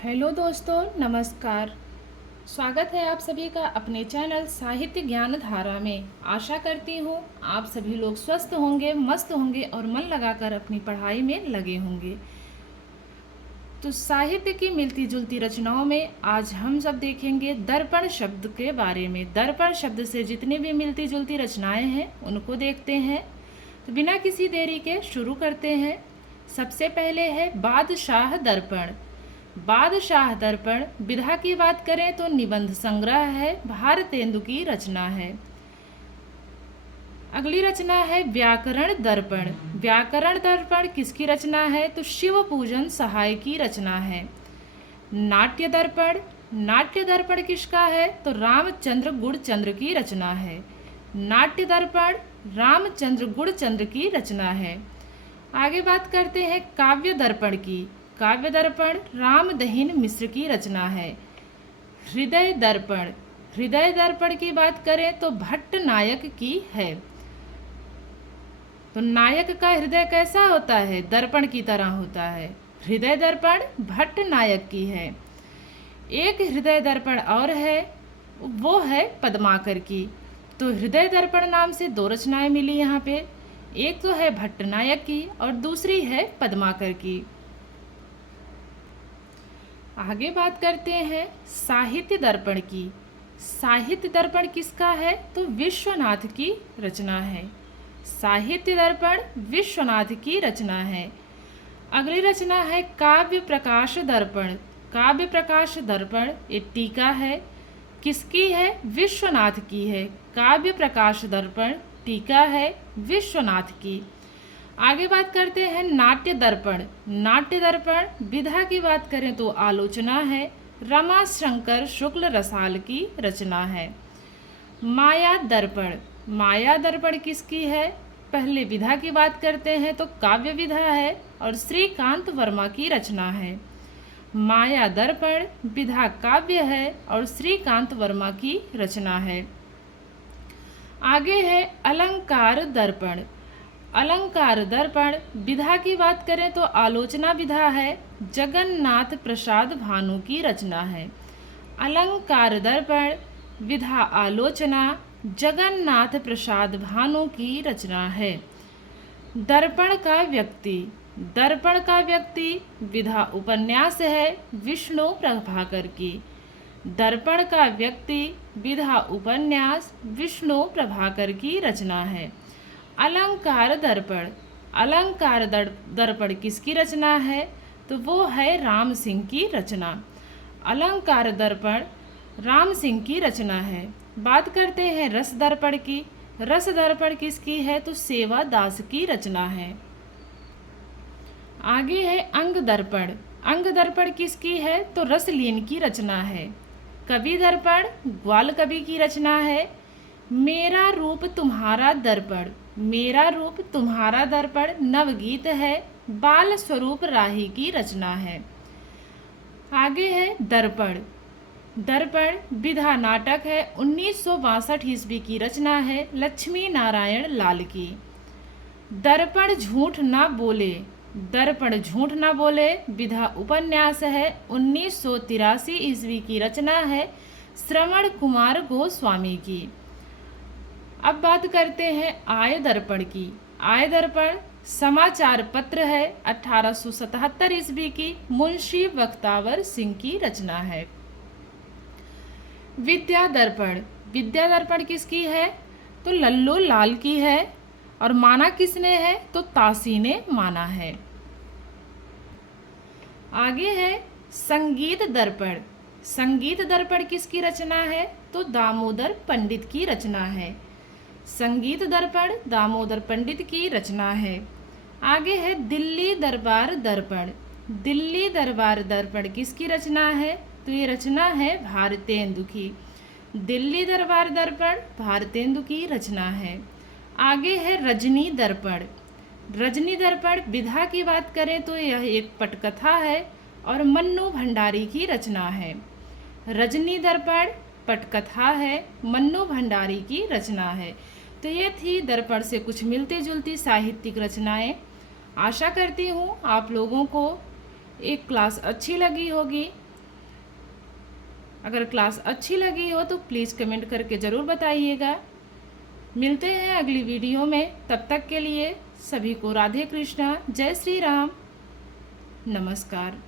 Hello दोस्तों, नमस्कार। स्वागत है आप सभी का अपने चैनल साहित्य ज्ञान धारा में। आशा करती हूँ आप सभी लोग स्वस्थ होंगे, मस्त होंगे और मन लगाकर अपनी पढ़ाई में लगे होंगे। तो साहित्य की मिलती जुलती रचनाओं में आज हम सब देखेंगे दर्पण शब्द के बारे में। दर्पण शब्द से जितनी भी मिलती जुलती रचनाएं हैं उनको देखते हैं। तो बिना किसी देरी के शुरू करते हैं। सबसे पहले है बादशाह दर्पण। बादशाह दर्पण विधा की बात करें तो निबंध संग्रह है, भारतेंदु की रचना है। अगली रचना है व्याकरण दर्पण। व्याकरण दर्पण किसकी रचना है? तो शिव पूजन सहाय की रचना है। नाट्य दर्पण। नाट्य दर्पण किसका है? तो रामचंद्र गुणचंद्र की रचना है। नाट्य दर्पण रामचंद्र गुणचंद्र की रचना है। आगे बात करते हैं काव्य दर्पण की। काव्य दर्पण रामदहिन मिश्र की रचना है। हृदय दर्पण। हृदय दर्पण की बात करें तो भट्ट नायक की है। तो नायक का हृदय कैसा होता है? दर्पण की तरह होता है। हृदय दर्पण भट्ट नायक की है। एक हृदय दर्पण और है, वो है पद्माकर की। तो हृदय दर्पण नाम से दो रचनाएं मिली यहाँ पे। एक तो है भट्ट नायक की और दूसरी है पद्माकर की। आगे बात करते हैं साहित्य दर्पण की। साहित्य दर्पण किसका है? तो विश्वनाथ की रचना है। साहित्य दर्पण विश्वनाथ की रचना है। अगली रचना है काव्य प्रकाश दर्पण। काव्य प्रकाश दर्पण एक टीका है। किसकी है? विश्वनाथ की है। काव्य प्रकाश दर्पण टीका है विश्वनाथ की। आगे बात करते हैं नाट्य दर्पण। नाट्य दर्पण विधा की बात करें तो आलोचना है। रमाशंकर शुक्ल रसाल की रचना है। माया दर्पण। माया दर्पण किसकी है? पहले विधा की बात करते हैं तो काव्य विधा है और श्रीकांत वर्मा की रचना है। माया दर्पण विधा काव्य है और श्रीकांत वर्मा की रचना है। आगे है अलंकार दर्पण। अलंकार दर्पण विधा की बात करें तो आलोचना विधा है। जगन्नाथ प्रसाद भानु की रचना है। अलंकार दर्पण विधा आलोचना जगन्नाथ प्रसाद भानु की रचना है। दर्पण का व्यक्ति। दर्पण का व्यक्ति विधा उपन्यास है विष्णु प्रभाकर की। दर्पण का व्यक्ति विधा उपन्यास विष्णु प्रभाकर की रचना है। अलंकार दर्पण। अलंकार दर्पण किसकी रचना है? तो वो है राम सिंह की रचना। अलंकार दर्पण राम सिंह की रचना है। बात करते हैं रस दर्पण की। रस दर्पण किसकी है? तो सेवा दास की रचना है। आगे है अंग दर्पण। अंग दर्पण किसकी है? तो रसलीन की रचना है। कवि दर्पण ग्वाल कवि की रचना है। मेरा रूप तुम्हारा दर्पण। मेरा रूप तुम्हारा दर्पण नवगीत है। बाल स्वरूप राही की रचना है। आगे है दर्पण। दर्पण विधा नाटक है 1962 ईस्वी की रचना है लक्ष्मी नारायण लाल की। दर्पण झूठ ना बोले। दर्पण झूठ ना बोले विधा उपन्यास है 1983 ईस्वी की रचना है श्रवण कुमार गोस्वामी की। अब बात करते हैं आय दर्पण की। आय दर्पण समाचार पत्र है 1877 ईस्वी की मुंशी बख्तावर सिंह की रचना है। विद्या दर्पण। विद्या दर्पण किसकी है? तो लल्लू लाल की है और माना किसने है? तो तासी ने माना है। आगे है संगीत दर्पण। संगीत दर्पण किसकी रचना है? तो दामोदर पंडित की रचना है। संगीत दर्पण दामोदर पंडित की रचना है। आगे है दिल्ली दरबार दर्पण। दिल्ली दरबार दर्पण किसकी रचना है? तो ये रचना है भारतेंदु की। दिल्ली दरबार दर्पण भारतेंदु की रचना है। आगे है रजनी दर्पण। रजनी दर्पण विधा की बात करें तो यह एक पटकथा है और मन्नू भंडारी की रचना है। रजनी दर्पण पटकथा है, मन्नू भंडारी की रचना है। तो ये थी दर्पण से कुछ मिलती जुलती साहित्यिक रचनाएं। आशा करती हूँ आप लोगों को एक क्लास अच्छी लगी होगी। अगर क्लास अच्छी लगी हो तो प्लीज़ कमेंट करके ज़रूर बताइएगा। मिलते हैं अगली वीडियो में, तब तक के लिए सभी को राधे कृष्णा, जय श्री राम, नमस्कार।